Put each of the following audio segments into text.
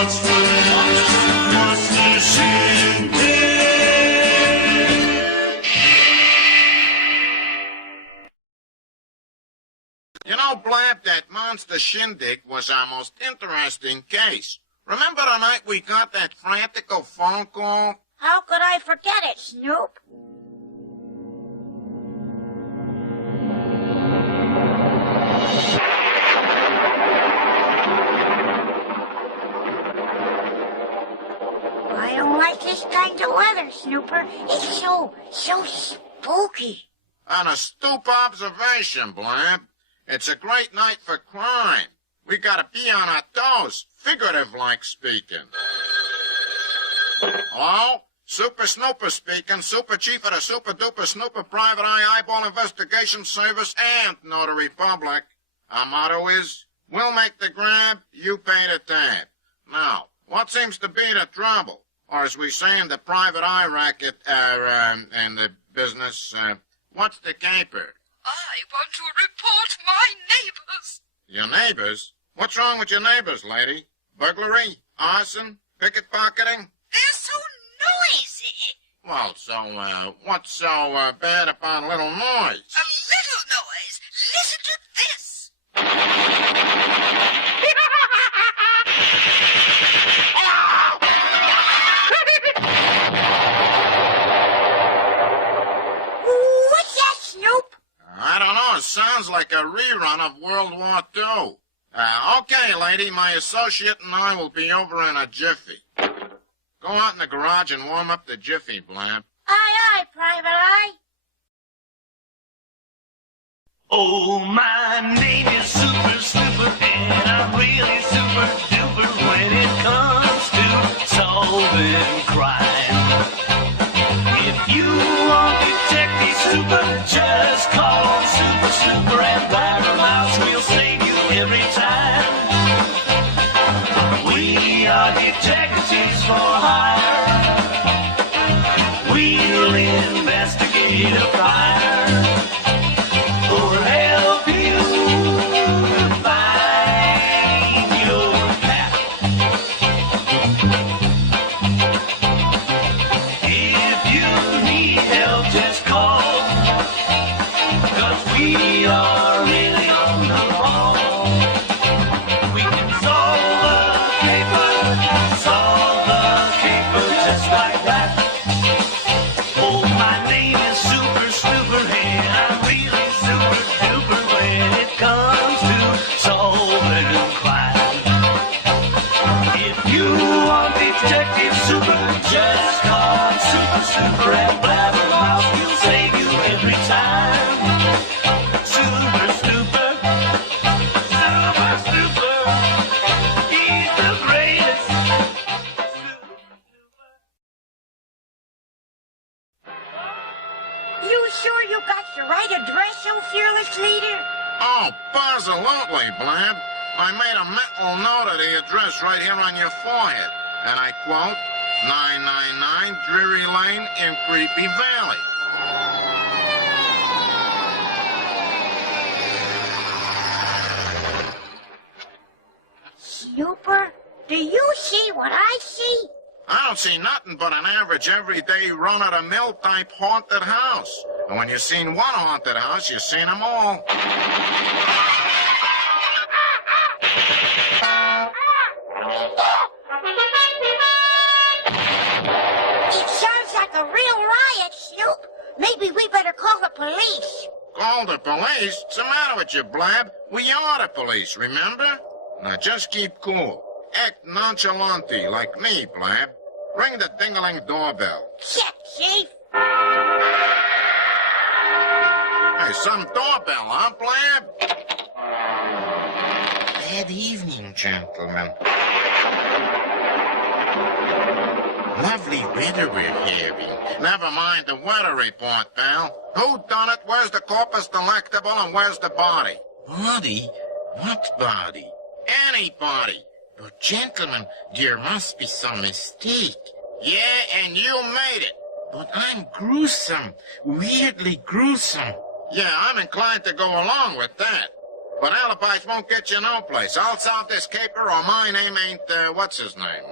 what's for Monster Shindig. You know, Blab, that Monster Shindig was our most interesting case. Remember the night we got that frantical phone call? How could I forget it, Snoop? I don't like this kind of weather, Snooper. It's so spooky. An astute observation, Blab. It's a great night for crime. We gotta be on our toes, figurative-like speaking. Hello? Super Snooper speaking, Super Chief of the Super Duper Snooper Private Eye Eyeball Investigation Service and Notary Public. Our motto is, we'll make the grab, you pay the tab. Now, what seems to be the trouble? Or as we say in the private eye racket, in the business, what's the caper? I want to report my neighbors. Your neighbors? What's wrong with your neighbors, lady? Burglary? Arson? Pickpocketing? They're so noisy. Well, what's so bad about a little noise? A little noise. Listen to this. What's that, Snoop? I don't know. It sounds like a rerun of World War II. Okay, lady, my associate and I will be over in a jiffy. Go out in the garage and warm up the jiffy, Blab. Aye, aye, Private Eye. Oh, my name is Super Snooper, and I'm really super duper when it comes to solving crime. If you want Detective Super, just call Super Snooper and Blabbermouth will save you every time. We are detectives for hire. We'll investigate a fire or help you find your path. If you need help, just call, 'cause we are really on the ball. We can solve the caper just like that. Oh, my name is Super Snooper, and I'm really super duper when it comes to solving crime. If you want Detective Super, just call Super Snooper and Blabbermouth will save you every time. Super Snooper, he's the greatest. You sure you got the right address, you fearless leader? Oh, absolutely, Blab. I made a mental note of the address right here on your forehead. And I quote, 999 Drury Lane in Creepy Valley. Snooper, do you see what I see? I don't see nothing but an average, everyday, run-of-the-mill type haunted house. And when you've seen one haunted house, you've seen them all. It sounds like a real riot, Snoop. Maybe we better call the police. Call the police? What's the matter with you, Blab? We are the police, remember? Now just keep cool. Act nonchalante like me, Blab. Ring the ding-a-ling doorbell. Check, Chief. Hey, some doorbell, huh, Blab? Good evening, gentlemen. Lovely weather we're having. Never mind the weather report, pal. Who done it? Where's the corpus delectable and where's the body? Body? What body? Any body. But, gentlemen, there must be some mistake. Yeah, and you made it. But I'm gruesome. Weirdly gruesome. Yeah, I'm inclined to go along with that. But alibis won't get you no place. I'll solve this caper or my name ain't, what's his name?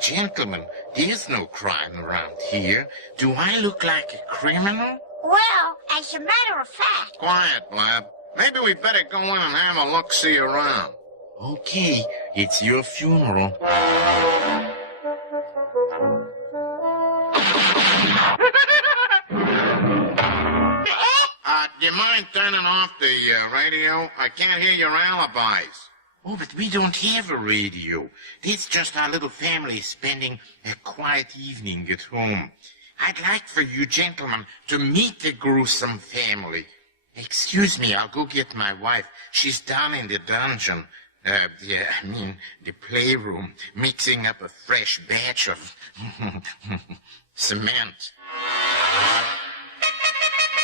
Gentlemen, there's no crime around here. Do I look like a criminal? Well, as a matter of fact. Quiet, Blab. Maybe we better go in and have a look-see around. Okay, it's your funeral. Do you mind turning off the radio? I can't hear your alibis. Oh, but we don't have a radio. It's just our little family spending a quiet evening at home. I'd like for you gentlemen to meet the gruesome family. Excuse me, I'll go get my wife. She's down in the dungeon. The playroom, mixing up a fresh batch of cement.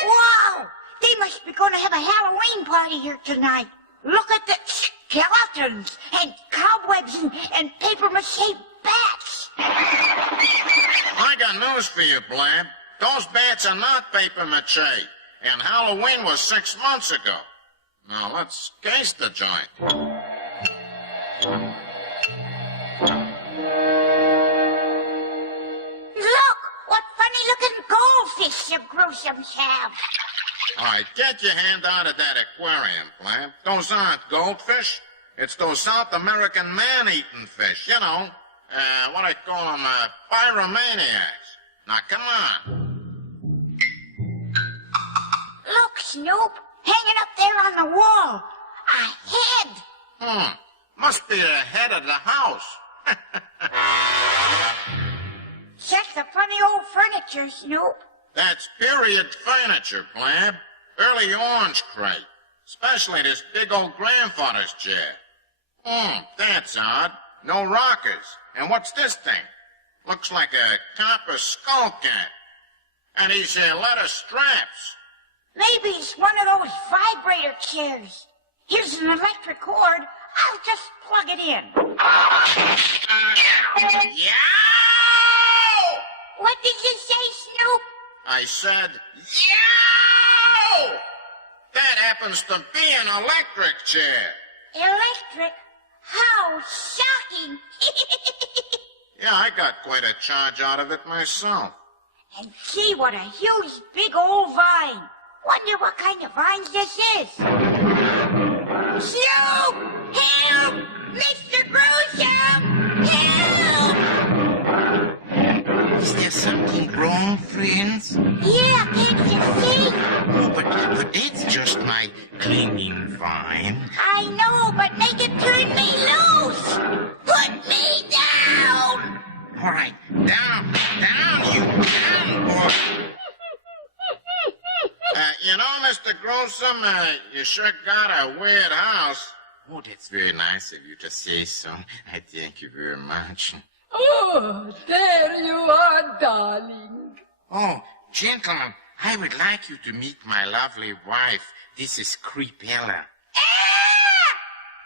Whoa! They must be going to have a Halloween party here tonight. Look at the skeletons and cobwebs and papier-mâché bats. I got news for you, Blab. Those bats are not papier-mâché, and Halloween was 6 months ago. Now, let's case the joint. Look! What funny-looking goldfish you gruesomes have. All right, get your hand out of that aquarium, Blab. Those aren't goldfish. It's those South American man-eating fish, you know. What I call them, pyromaniacs. Now, come on. Look, Snoop, hanging up there on the wall. A head. Must be the head of the house. Check the funny old furniture, Snoop. That's period furniture, Blab. Early orange crate. Especially this big old grandfather's chair. That's odd. No rockers. And what's this thing? Looks like a copper skull cap. And these leather straps. Maybe it's one of those vibrator chairs. Here's an electric cord. I'll just plug it in. Yow! What did you say, Snoop? I said, yow! That happens to be an electric chair. Electric? How shocking! Yeah, I got quite a charge out of it myself. And see what a huge big old vine. Wonder what kind of vine this is. Snoop! Help! Mr. Gruesome! Help! Is there something wrong, friends? Yeah, can't you see? Oh, but that's just my clinging vine. I know, but make it turn me loose! Put me down! All right, down, you down, boy. You know, Mr. Gruesome, you sure got a weird house. Oh, that's very nice of you to say so. I thank you very much. Oh, there you are, darling. Oh, gentlemen, I would like you to meet my lovely wife. This is Creepella.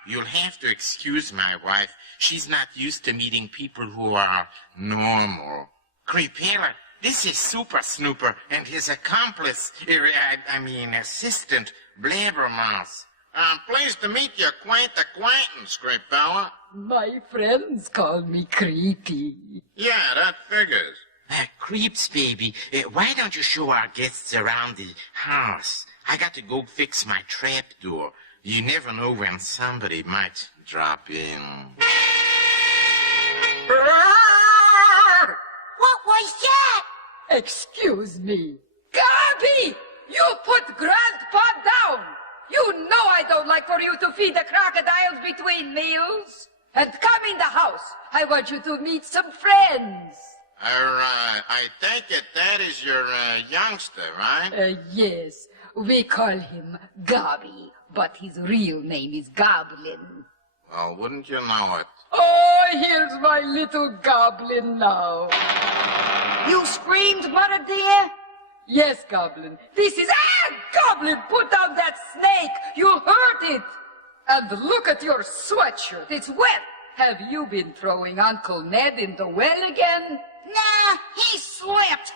You'll have to excuse my wife. She's not used to meeting people who are normal. Creepella, this is Super Snooper and his accomplice, assistant, Blabbermouth. I'm pleased to meet your quaint acquaintance, Creepella. My friends call me Creepy. Yeah, that figures. Creeps, baby, why don't you show our guests around the house? I got to go fix my trapdoor. You never know when somebody might drop in. What was that? Excuse me. Gabby! You put Grandpa down! You know I don't like for you to feed the crocodiles between meals. And come in the house. I want you to meet some friends. I take it that is your youngster, right? Yes, we call him Gabby, but his real name is Goblin. Well, wouldn't you know it? Oh, here's my little goblin now. You screamed, Mother dear? Yes, Goblin. This is... Goblin, put down that snake! You'll hurt it! And look at your sweatshirt. It's wet. Have you been throwing Uncle Ned in the well again? Nah, he slipped.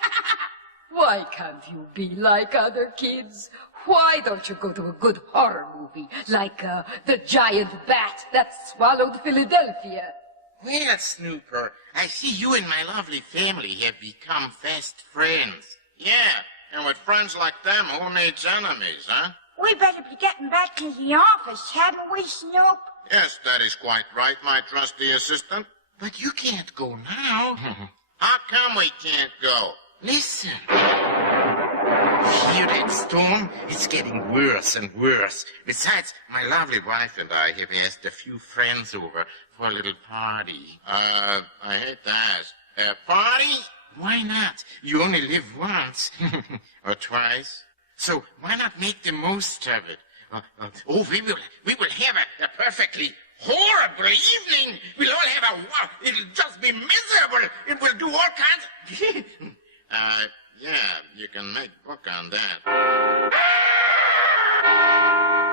Why can't you be like other kids? Why don't you go to a good horror movie, like The Giant Bat That Swallowed Philadelphia? Well, Snooper, I see you and my lovely family have become fast friends. Yeah, and with friends like them, who needs enemies, huh? We better be getting back to the office, hadn't we, Snoop? Yes, that is quite right, my trusty assistant. But you can't go now. How come we can't go? Listen. Hear that storm? It's getting worse and worse. Besides, my lovely wife and I have asked a few friends over for a little party. I hate to ask. A party? Why not? You only live once. Or twice. So why not make the most of it? We will have a perfectly horrible evening. We'll all have it'll just be miserable. It will do all kinds Yeah, you can make book on that.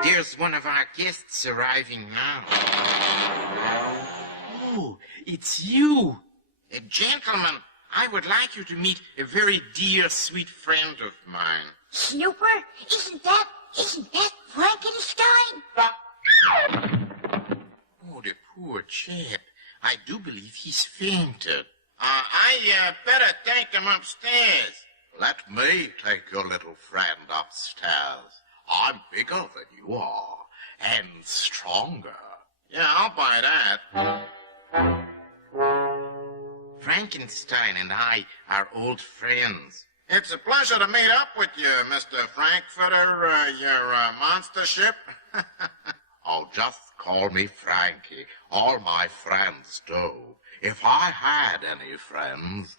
There's one of our guests arriving now. Oh, it's you. Gentlemen, I would like you to meet a very dear, sweet friend of mine. Snooper, isn't that Frankenstein? Oh, the poor chap. I do believe he's fainted. I better take him upstairs. Let me take your little friend upstairs. I'm bigger than you are, and stronger. Yeah, I'll buy that. Frankenstein and I are old friends. It's a pleasure to meet up with you, Mr. Frankfurter, your monster ship. Oh, just call me Frankie. All my friends do. If I had any friends,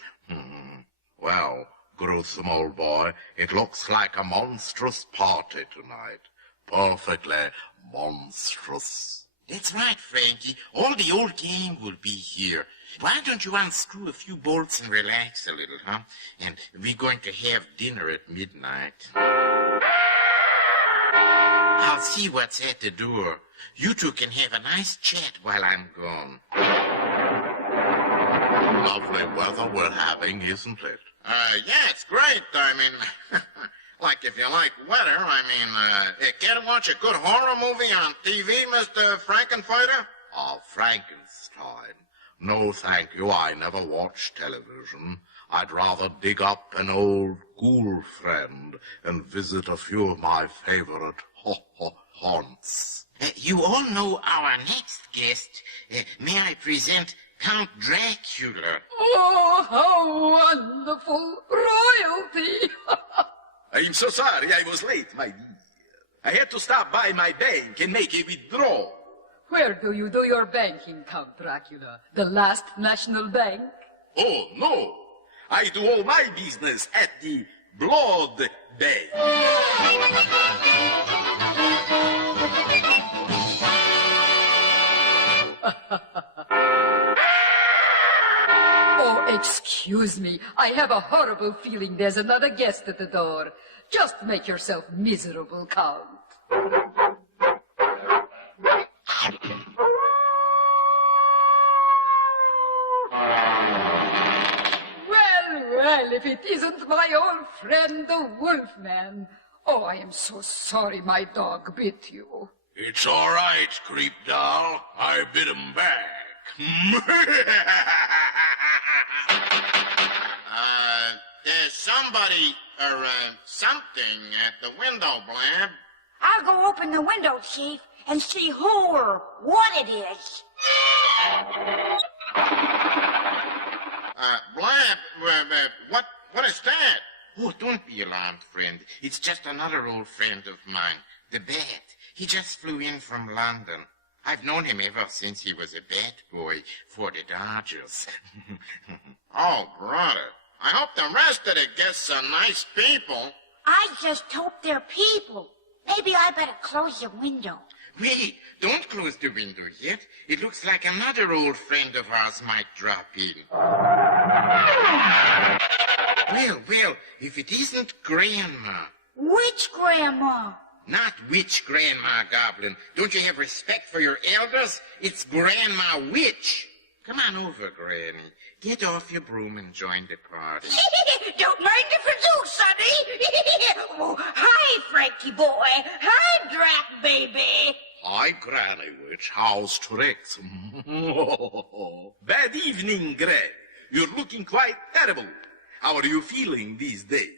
well, gruesome old boy, it looks like a monstrous party tonight. Perfectly monstrous. That's right, Frankie. All the old gang will be here. Why don't you unscrew a few bolts and relax a little, huh? And we're going to have dinner at midnight. I'll see what's at the door. You two can have a nice chat while I'm gone. Lovely weather we're having, isn't it? Yeah, it's great. I mean, like if you like weather, care to watch a good horror movie on TV, Mr. Frankenfighter? Ah, Frankenstein. No, thank you. I never watch television. I'd rather dig up an old ghoul friend and visit a few of my favorite haunts. You all know our next guest. May I present Count Dracula? Oh, how wonderful royalty! I'm so sorry I was late, my dear. I had to stop by my bank and make a withdrawal. Where do you do your banking, Count Dracula? The last national bank? Oh, no. I do all my business at the Blood Bank. Oh, excuse me. I have a horrible feeling there's another guest at the door. Just make yourself miserable, Count. Well, if it isn't my old friend, the Wolfman. Oh, I am so sorry my dog bit you. It's all right, creep doll. I bit him back. There's somebody or something at the window, Blab. I'll go open the window, Chief, and see who or what it is. Blab, what is that? Oh, don't be alarmed, friend. It's just another old friend of mine, the Bat. He just flew in from London. I've known him ever since he was a bat boy for the Dodgers. Oh, brother. I hope the rest of the guests are nice people. I just hope they're people. Maybe I better close the window. Wait, don't close the window yet. It looks like another old friend of ours might drop in. Well, if it isn't Grandma. Which Grandma? Not which Grandma Goblin. Don't you have respect for your elders? It's Grandma Witch. Come on over, Granny. Get off your broom and join the party. don't mind if I do, Sonny. Oh, hi, Frankie boy. Hi, Drac baby. Hi, Granny Witch. How's tricks? Bad evening, Gran. You're looking quite terrible. How are you feeling these days?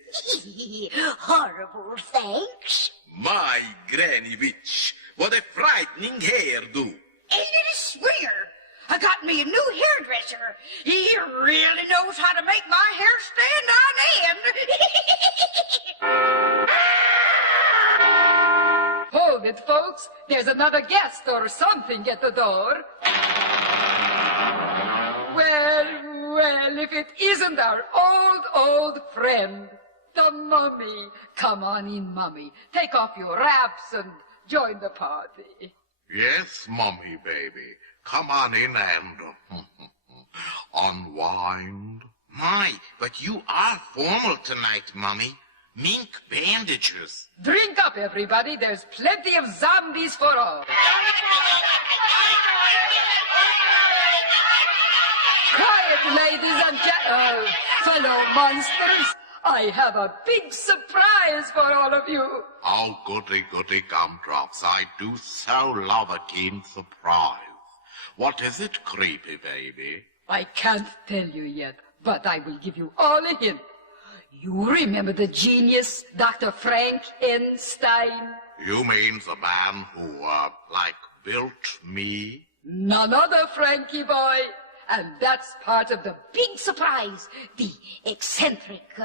Horrible, thanks. My Granny Witch, what a frightening hairdo. Ain't it a swinger? I got me a new hairdresser. He really knows how to make my hair stand on end. Hold it, folks. There's another guest or something at the door. Well, if it isn't our old friend, the mummy. Come on in, mummy. Take off your wraps and join the party. Yes, Mummy baby. Come on in and unwind. My, but you are formal tonight, Mummy. Mink bandages. Drink up, everybody. There's plenty of zombies for all. Quiet, ladies and fellow monsters. I have a big surprise for all of you. Oh, goody, goody gumdrops. I do so love a keen surprise. What is it, creepy baby? I can't tell you yet, but I will give you all a hint. You remember the genius, Dr. Frank Einstein? You mean the man who, built me? None other, Frankie boy. And that's part of the big surprise. The eccentric,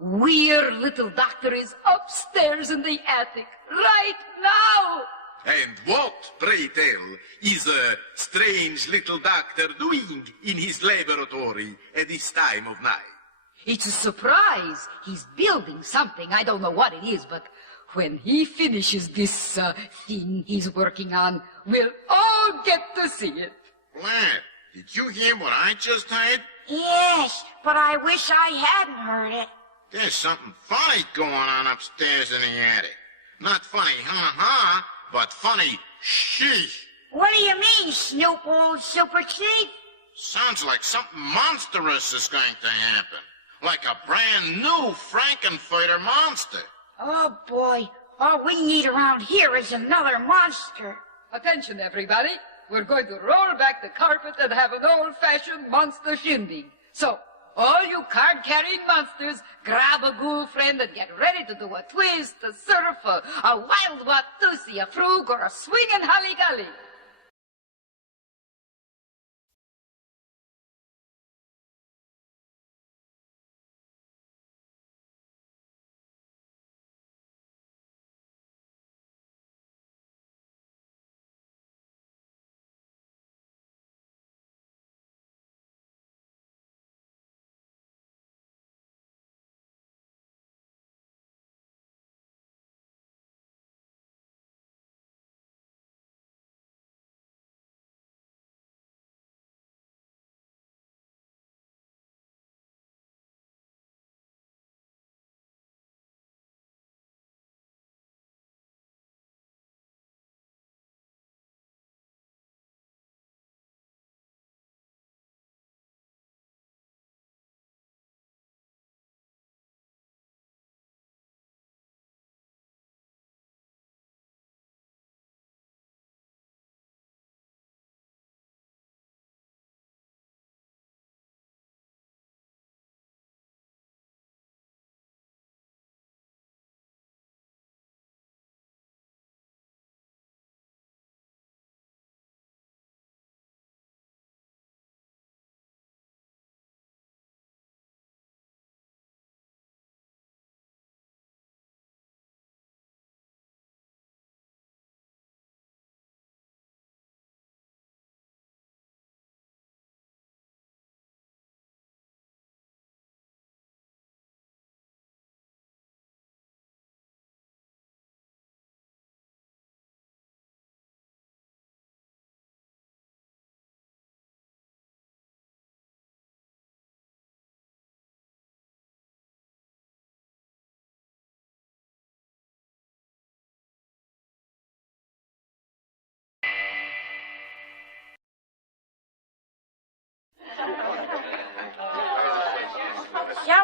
weird little doctor is upstairs in the attic right now. And what, pray tell, is a strange little doctor doing in his laboratory at this time of night? It's a surprise. He's building something. I don't know what it is, but when he finishes this thing he's working on, we'll all get to see it. Glad. Did you hear what I just heard? Yes, but I wish I hadn't heard it. There's something funny going on upstairs in the attic. Not funny, ha-ha, but funny, sheesh. What do you mean, Snoop, old super chief? Sounds like something monstrous is going to happen. Like a brand new Frankenfurter monster. Oh, boy. All we need around here is another monster. Attention, everybody. We're going to roll back the carpet and have an old-fashioned monster shindig. So, all you card-carrying monsters, grab a ghoul friend and get ready to do a twist, a surf, a wild watusi, a frug, or a swinging holly-golly.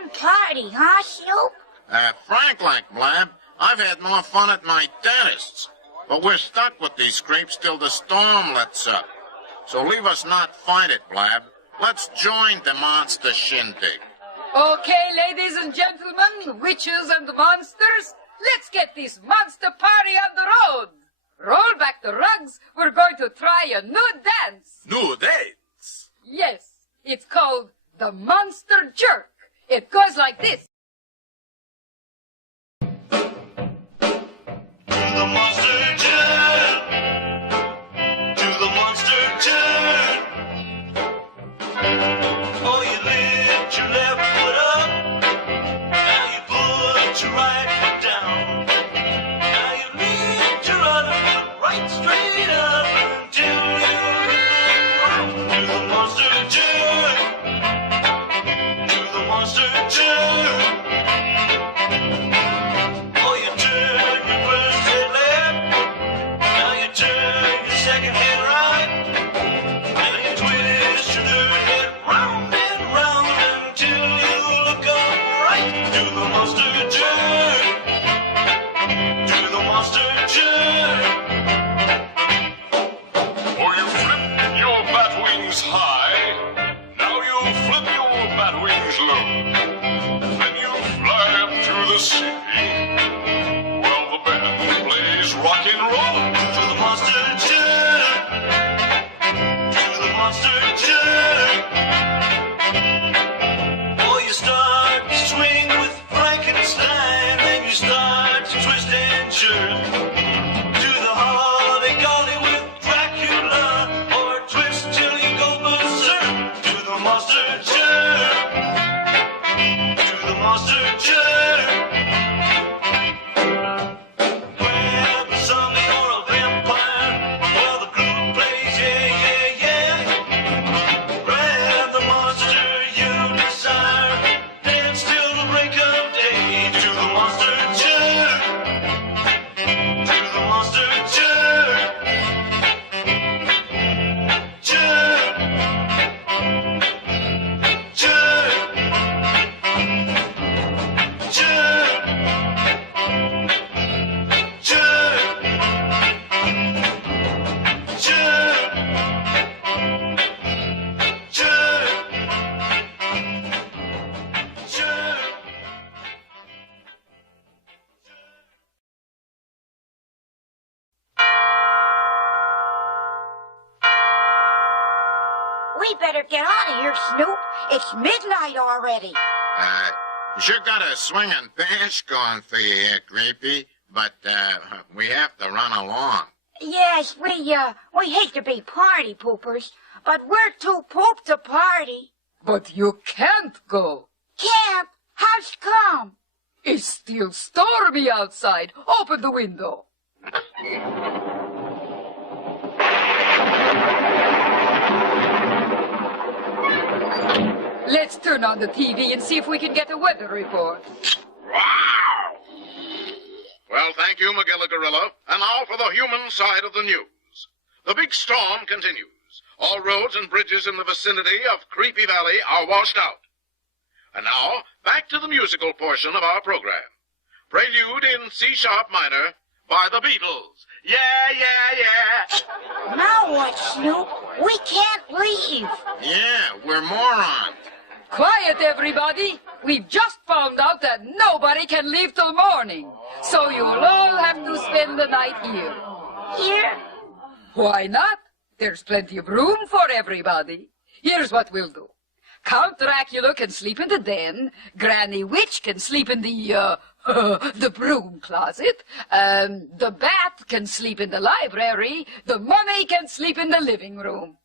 fun party, huh, Snoop? Frankly, Blab, I've had more fun at my dentist's. But we're stuck with these creeps till the storm lets up. So leave us not fight it, Blab. Let's join the monster shindig. Okay, ladies and gentlemen, witches and monsters, let's get this monster party on the road. Roll back the rugs. We're going to try a new dance. New dance? Yes, it's called the Monster Jerk. It goes like this. To the monster jerk. To the monster jerk. Oh, you lift your left foot up. Now you put your right foot down. Now you lift your other foot right straight up until you round. To the monster jerk. To the monster jerk. Oh, you turn your first head left. Now you turn your second head right. Now you twist your third head round and round until you look upright. Do the monster jerk. Do the monster jerk. Or you flip your bat wings high. Now you flip your bat wings low. Then you fly up to the city. While the band plays rock and roll. To the monster jerk. To the monster jerk. Oh, you start to swing with Frankenstein. Then you start to twist and jerk. Do the holly-golly with Dracula. Or twist till you go berserk. To the monster jerk. To the monster jerk. Grab a zombie or a vampire. Well, the group plays, yeah, yeah, yeah. Grab the monster you desire. Dance till the break of day. To the monster jerk. To the monster jerk. Jerk. Jerk. Jerk. Jerk. Jerk. Jerk. Jerk. We better get out of here, Snoop. It's midnight already. You sure got a swinging bash going for you here, Creepy. But, we have to run along. Yes, we hate to be party poopers, but we're too poop to party. But you can't go. Can't? How's come? It's still stormy outside. Open the window. Let's turn on the TV and see if we can get a weather report. Wow! Well, thank you, McGillicuddy. And now for the human side of the news. The big storm continues. All roads and bridges in the vicinity of Creepy Valley are washed out. And now, back to the musical portion of our program. Prelude in C-sharp minor by the Beatles. Yeah, yeah, yeah. Now what, Snoop? We can't leave. Yeah, we're morons. Quiet, everybody. We've just found out that nobody can leave till morning. So you'll all have to spend the night here. Here? Why not? There's plenty of room for everybody. Here's what we'll do. Count Dracula can sleep in the den. Granny Witch can sleep in the, the broom closet. The Bat can sleep in the library. The Mummy can sleep in the living room.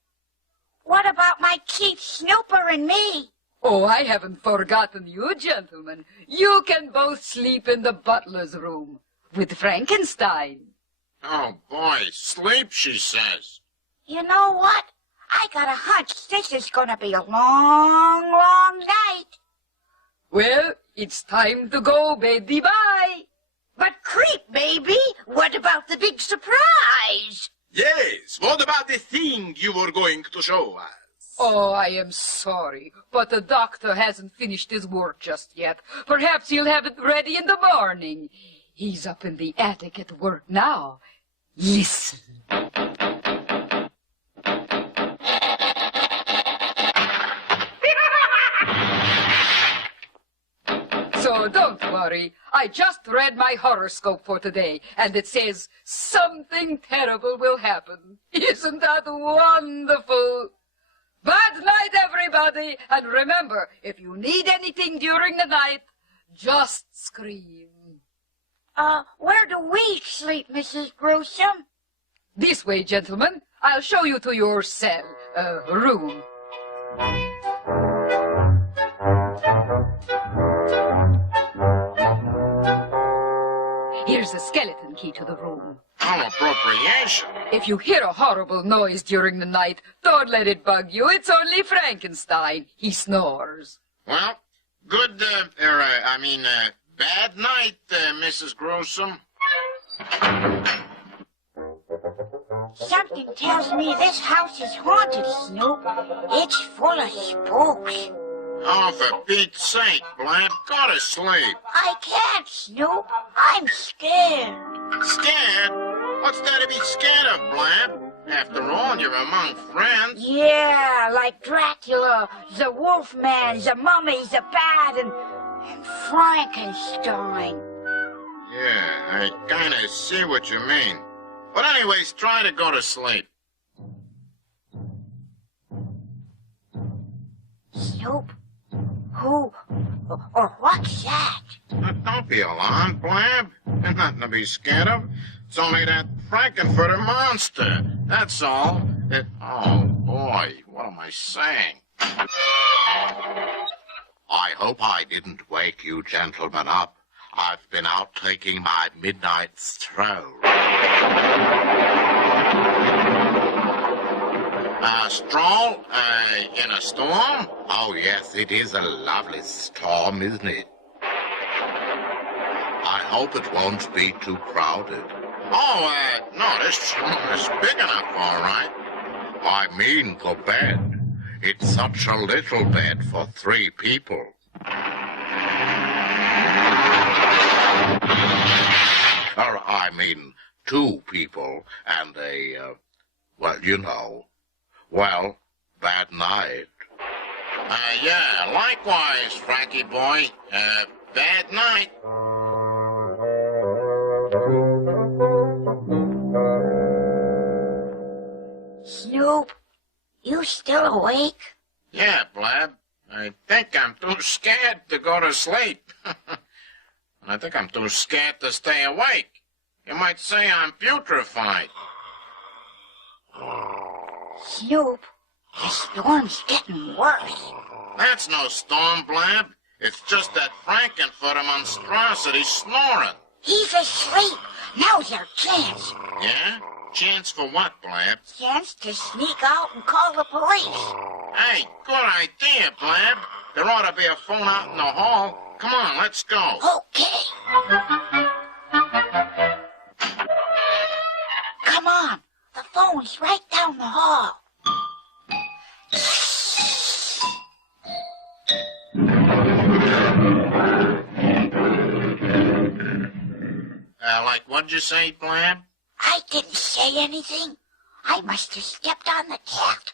What about my Chief Snooper and me? Oh, I haven't forgotten you, gentlemen. You can both sleep in the butler's room with Frankenstein. Oh, boy, sleep, she says. You know what? I got a hunch this is gonna be a long, long night. Well, it's time to go, baby, bye. But Creep, baby, what about the big surprise? Yes, what about the thing you were going to show us? Oh, I am sorry, but the doctor hasn't finished his work just yet. Perhaps he'll have it ready in the morning. He's up in the attic at work now. Listen. So don't worry. I just read my horoscope for today, and it says something terrible will happen. Isn't that wonderful? Bad night, everybody. And remember, if you need anything during the night, just scream. Where do we sleep, Mrs. Gruesome? This way, gentlemen. I'll show you to your cell, room. Here's the skeleton key to the room. Oh, appropriation. If you hear a horrible noise during the night, don't let it bug you. It's only Frankenstein. He snores. Well, good, bad night, Mrs. Gruesome. Something tells me this house is haunted, Snoop. It's full of spooks. Oh, for Pete's sake, Blab, go to sleep. I can't, Snoop. I'm scared. Scared? What's there to be scared of, Blab? After all, you're among friends. Yeah, like Dracula, the Wolfman, the Mummy, the Bat, and Frankenstein. Yeah, I kind of see what you mean. But anyways, try to go to sleep. Snoop? Who or what's that? Don't be alarmed, Blab. There's nothing to be scared of. It's only that Frankenfurter monster. That's all. Oh, boy, what am I saying? I hope I didn't wake you gentlemen up. I've been out taking my midnight stroll. Stroll? In a storm? Oh, yes, it is a lovely storm, isn't it? I hope it won't be too crowded. Oh, no, this room is big enough, all right. I mean the bed. It's such a little bed for 3 people. Or, I mean, 2 people and well, you know. Well, bad night. Yeah, likewise, Frankie boy. Bad night. Snoop, you still awake? Yeah, Blab. I think I'm too scared to go to sleep. I think I'm too scared to stay awake. You might say I'm putrefied. Snoop, the storm's getting worse. That's no storm, Blab. It's just that Frankenfurter monstrosity snoring. He's asleep. Now's our chance. Yeah? Chance for what, Blab? Chance to sneak out and call the police. Hey, good idea, Blab. There ought to be a phone out in the hall. Come on, let's go. Okay. Come on. The phone's right down the hall. Like what'd you say, Blab? I didn't say anything. I must have stepped on the cat.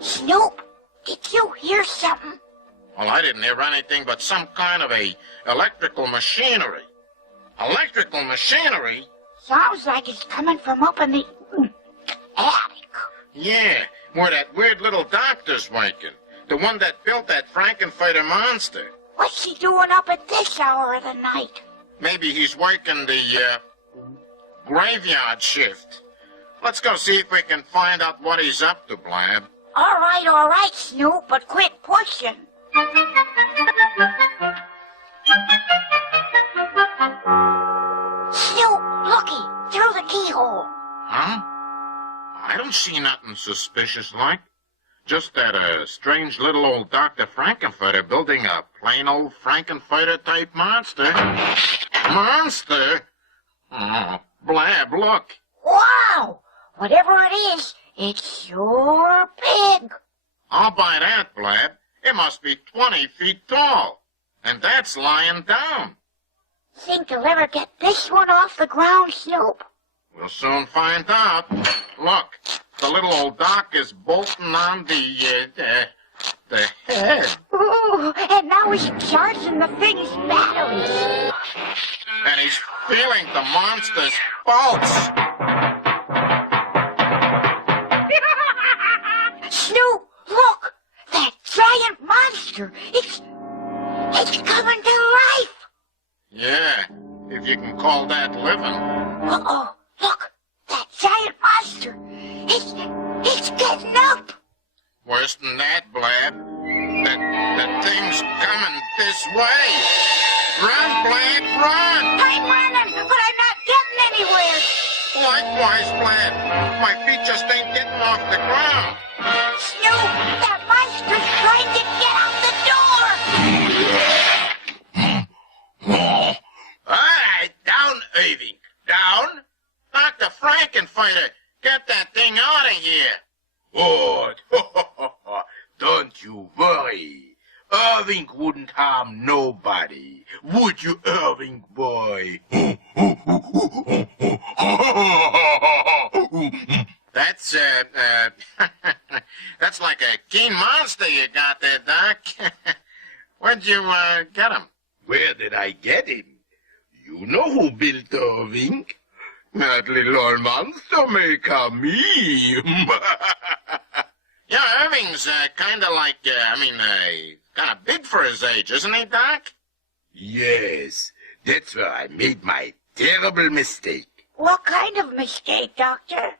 Snoop, did you hear something? Well, I didn't hear anything but some kind of electrical machinery. Electrical machinery? Sounds like it's coming from up in the attic. Yeah, where that weird little doctor's working. The one that built that Frankenfurter monster. What's he doing up at this hour of the night? Maybe he's working the, graveyard shift. Let's go see if we can find out what he's up to, Blab. All right, Snoop, but quit pushing. Snoop, looky, through the keyhole. Huh? I don't see nothing suspicious like. Just that strange little old Dr. Frankenfurter building a plain old Frankenfurter-type monster. Monster? Oh, Blab, look. Wow! Whatever it is, it's sure big. I'll buy that, Blab. It must be 20 feet tall. And that's lying down. Think you'll ever get this one off the ground, Snoop? We'll soon find out. Look, the little old doc is bolting on the head. Ooh, and now he's charging the thing's batteries. And he's feeling the monster's pulse. Snoop, look! That giant monster! It's coming to life! Yeah, if you can call that living. Uh-oh, look! That giant monster! It's getting up! Worse than that, Blab. That thing's coming this way. Run, Blab, run! I'm running, but I'm not getting anywhere! Likewise, Blab. My feet just ain't getting off the ground. Snoop, that monster's trying to get out the door! All right, down, Irving. Down. Dr. Frankenfurter, get that thing out of here. Good. Don't you worry. Irving wouldn't harm nobody. Would you, Irving boy? That's, that's like a keen monster you got there, Doc. Where'd you, get him? Where did I get him? You know who built Irving? That little old monster maker, me. Yeah, Irving's, kinda like, kinda big for his age, isn't he, Doc? Yes, that's where I made my terrible mistake. What kind of mistake, Doctor?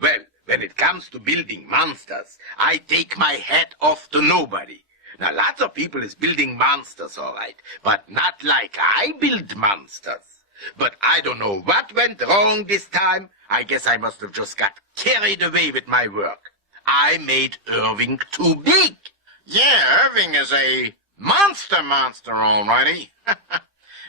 Well, when it comes to building monsters, I take my hat off to nobody. Now, lots of people is building monsters, all right, but not like I build monsters. But I don't know what went wrong this time. I guess I must have just got carried away with my work. I made Irving too big. Yeah, Irving is a monster, alrighty.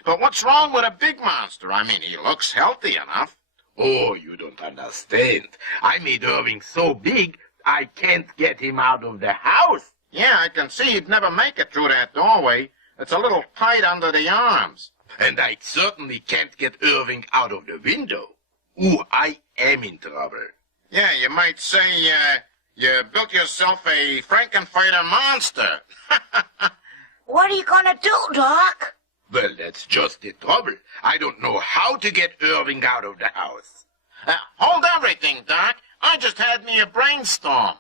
But what's wrong with a big monster? I mean, he looks healthy enough. Oh, you don't understand. I made Irving so big, I can't get him out of the house. Yeah, I can see he'd never make it through that doorway. It's a little tight under the arms. And I certainly can't get Irving out of the window. Ooh, I am in trouble. Yeah, you might say, you built yourself a Frankenfurter monster. What are you gonna do, Doc? Well, that's just the trouble. I don't know how to get Irving out of the house. Hold everything, Doc. I just had me a brainstorm.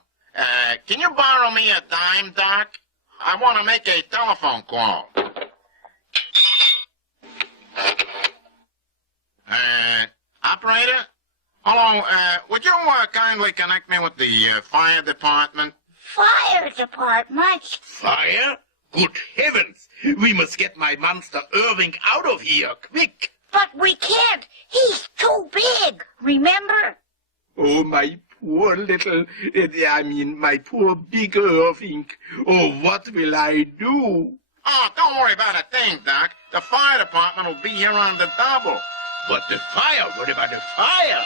Can you borrow me a dime, Doc? I want to make a telephone call. Operator? Hello, would you kindly connect me with the fire department? Fire department? Fire? Good heavens! We must get my monster Irving out of here, quick! But we can't. He's too big, remember? Oh, my poor little, my poor big Irving. Oh, what will I do? Oh, don't worry about a thing, Doc. The fire department will be here on the double. But the fire? What about the fire?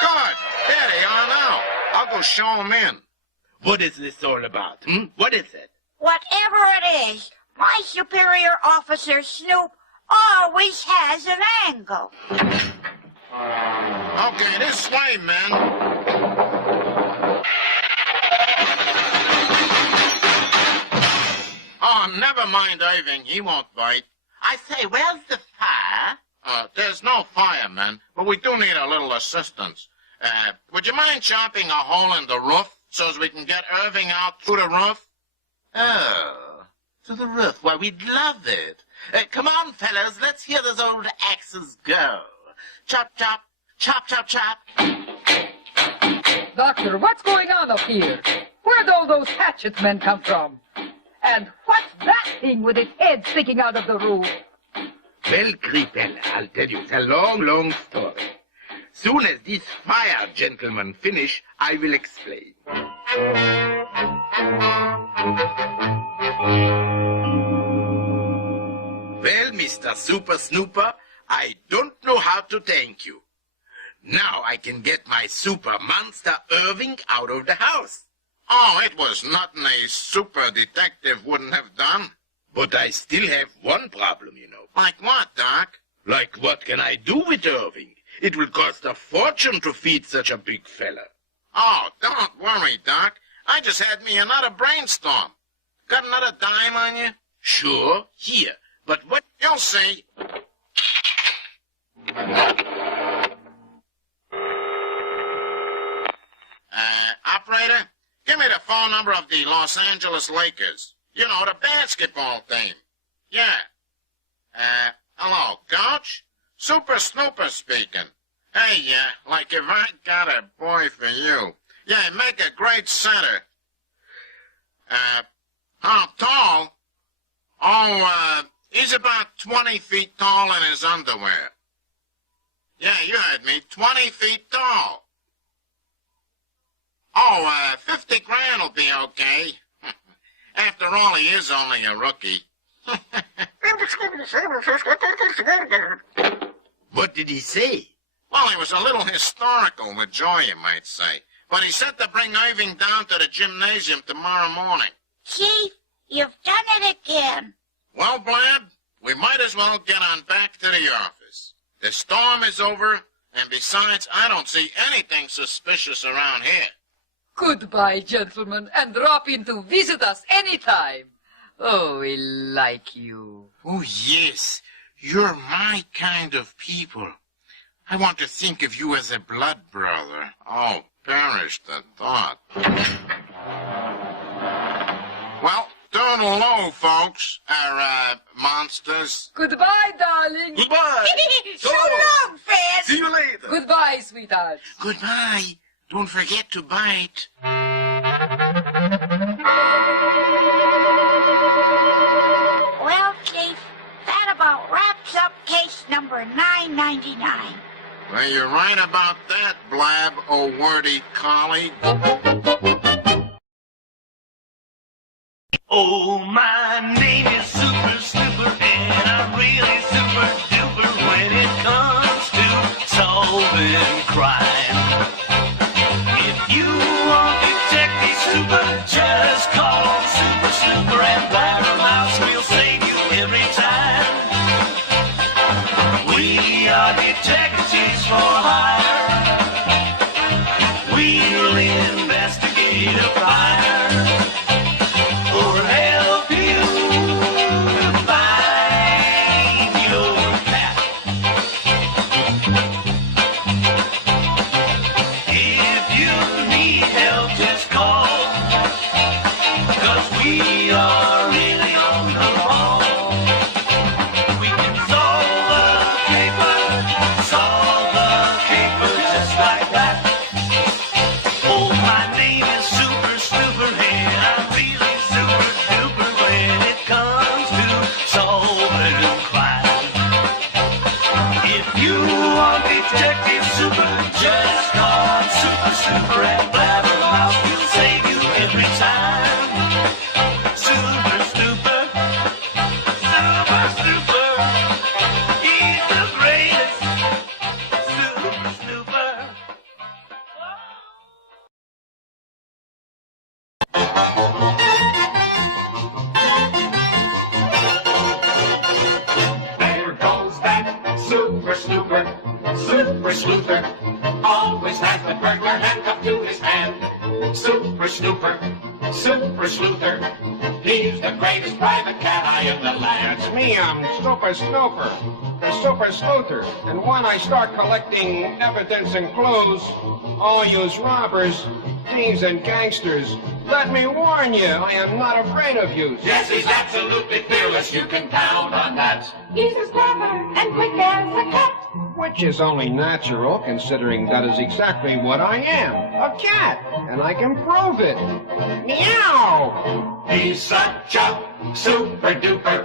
Good. There they are now. I'll go show them in. What is this all about, What is it? Whatever it is, my superior officer, Snoop, always has an angle. Okay, this way, men. Oh, never mind Irving. He won't bite. I say, where's the fire? There's no fire, men, but we do need a little assistance. Would you mind chopping a hole in the roof so as we can get Irving out through the roof? Oh, to the roof. Why, we'd love it. Come on, fellas, let's hear those old axes go. Chop, chop, chop, chop, chop. Doctor, what's going on up here? Where'd all those hatchet men come from? And what's that thing with its head sticking out of the roof? Well, Creepel, I'll tell you, it's a long, long story. Soon as these fire gentlemen finish, I will explain. Well, Mr. Super Snooper, I don't know how to thank you. Now I can get my super monster Irving out of the house. Oh, it was nothing a super detective wouldn't have done. But I still have one problem, you know. Like what, Doc? Like, what can I do with Irving? It will cost a fortune to feed such a big fella. Oh, don't worry, Doc. I just had me another brainstorm. Got another dime on you? Sure, here. But what? You'll see. Operator, give me the phone number of the Los Angeles Lakers. You know, the basketball team. Yeah. Hello, Coach? Super Snooper speaking. Hey, like if I got a boy for you. Yeah, make a great center. How tall? Oh, he's about 20 feet tall in his underwear. Yeah, you heard me. 20 feet tall. Oh, 50 grand will be okay. After all, he is only a rookie. What did he say? Well, he was a little historical with joy, you might say. But he said to bring Irving down to the gymnasium tomorrow morning. Chief, you've done it again. Well, Blab, we might as well get on back to the office. The storm is over, and besides, I don't see anything suspicious around here. Goodbye, gentlemen, and drop in to visit us anytime. Oh, we like you. Oh, yes. You're my kind of people. I want to think of you as a blood brother. Oh, perish the thought. Well, toodaloo, folks. Monsters. Goodbye, darling. Goodbye. So long, Fez. See you later. Goodbye, sweetheart. Goodbye. Don't forget to bite. Well, Chief, that about wraps up case number 999. Well, you're right about that, Blab, oh wordy colleague. Oh, my name is Super Snooper, and I'm really super duper when it comes to solving crime. If you want Detective Super, just call Super Snooper and Blabbermouth. We'll save you every time. We are detectives for hire. We'll investigate a fire or help you find your cat. If you need help, just call, 'cause we are really on the ball. We can solve a caper just like that. Oh, my name is Super Snooper, and I'm really super duper when it comes to solving crime. If you want Detective Super, just call Super Snooper and Blabbermouth. We'll save you every time. Super Snooper, Super Snooper, he's the greatest. Super Snooper. There goes that Super Snooper, Super Sleuther, always has the burglar handcuffed to his hand. Super Snooper, Super Sleuther, he's the greatest private cat eye in the land. It's me, I'm Snooper Snooper, the Super Sleuther. And when I start collecting evidence and clues, all yous robbers, thieves, and gangsters, let me warn you, I am not afraid of you. Yes, he's absolutely fearless, you can count on that. He's as clever and quick as a cat. Which is only natural, considering that is exactly what I am, a cat, and I can prove it. Meow! He's such a super duper,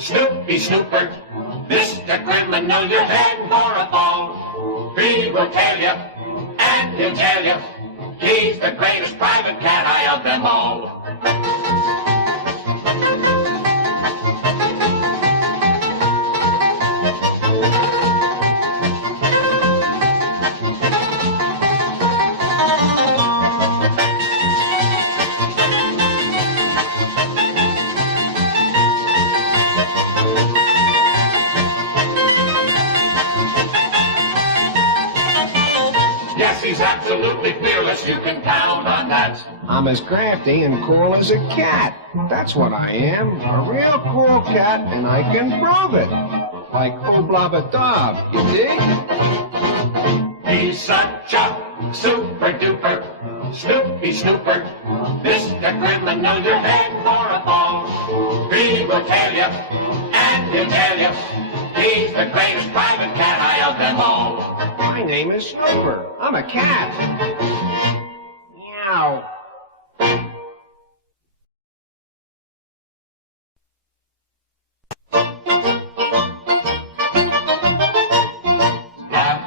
Snoopy Snooper, Mr. Criminal, you're head for a fall. He will tell you, and he'll tell you, He's the greatest private cat eye of them all. Yes, he's absolutely fearless, you can count on that. I'm as crafty and cool as a cat. That's what I am. A real cool cat, and I can prove it. Like Blabber Dog, you dig? He's such a super duper, Snoopy Snooper. Mr. Criminal, you're head for a fall. He will tell you, and he'll tell you, he's the greatest private cat eye of them all. My name is Snooper. I'm a cat. Meow.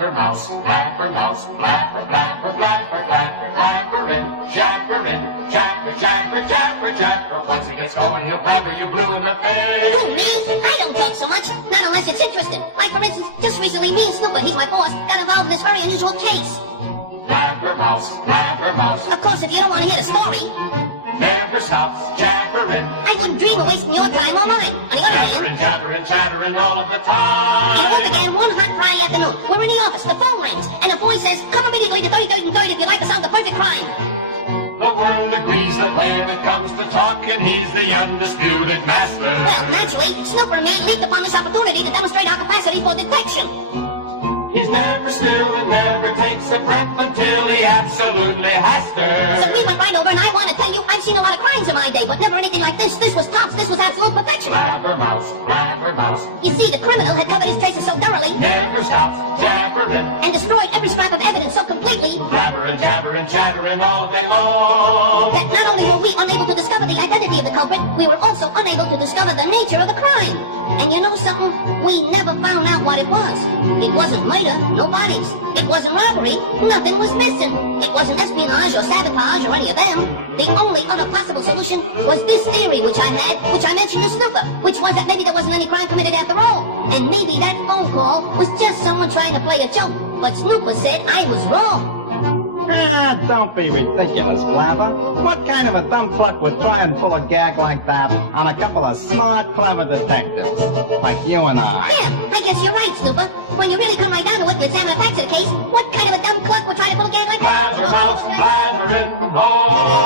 Mouse, flapper, mouse, flapper, flapper, flapper, flapper, flapperin', japperin', japper, japper, japper, japper. Once he gets going, he'll blabber you blue in the face. Who, me? I don't talk so much. Not unless it's interesting. Like, for instance, just recently, me and Snooper, he's my boss, got involved in this very unusual case. Flapper, mouse, flapper, mouse. Of course, if you don't want to hear the story, never stops japperin'. I wouldn't dream of wasting your time or mine. On the other hand, Jabbering, chattering all of the time. it all began one hot Friday afternoon. We're in the office, the phone rings, and a voice says, come immediately to 33rd and 3rd if you'd like to solve the perfect crime. The world agrees that when it comes to talking, he's the undisputed master. Well, naturally, Snooper and me leaped upon this opportunity to demonstrate our capacity for detection. He's never still and never takes a breath until he absolutely has to. So we went right over, and I want to tell you, I've seen a lot of crimes in my day, but never anything like this. This was tops. This was absolute perfection. Blabber mouse, blabber mouse. You see, the criminal had covered his traces so thoroughly, Never stops jabbering. and destroyed every scrap of evidence so completely, Blabbering, jabbering, chattering all day long. that not only were we unable to discover the identity of the culprit, we were also unable to discover the nature of the crime. And you know something? We never found out what it was. It wasn't murder, no bodies. It wasn't robbery, nothing was missing. It wasn't espionage or sabotage or any of them. The only other possible solution was this theory which I had, which I mentioned to Snooper, which was that maybe there wasn't any crime committed after all. And maybe that phone call was just someone trying to play a joke. But Snooper said I was wrong. Don't be ridiculous, Blabber. What kind of a dumb fuck would try and pull a gag like that on a couple of smart, clever detectives like you and I? Yeah, I guess you're right, Snooper. When you really come right down to it and examine the facts of the case, what kind of a dumb cluck would try to pull a gag like that? Blabber mouse, blabbering all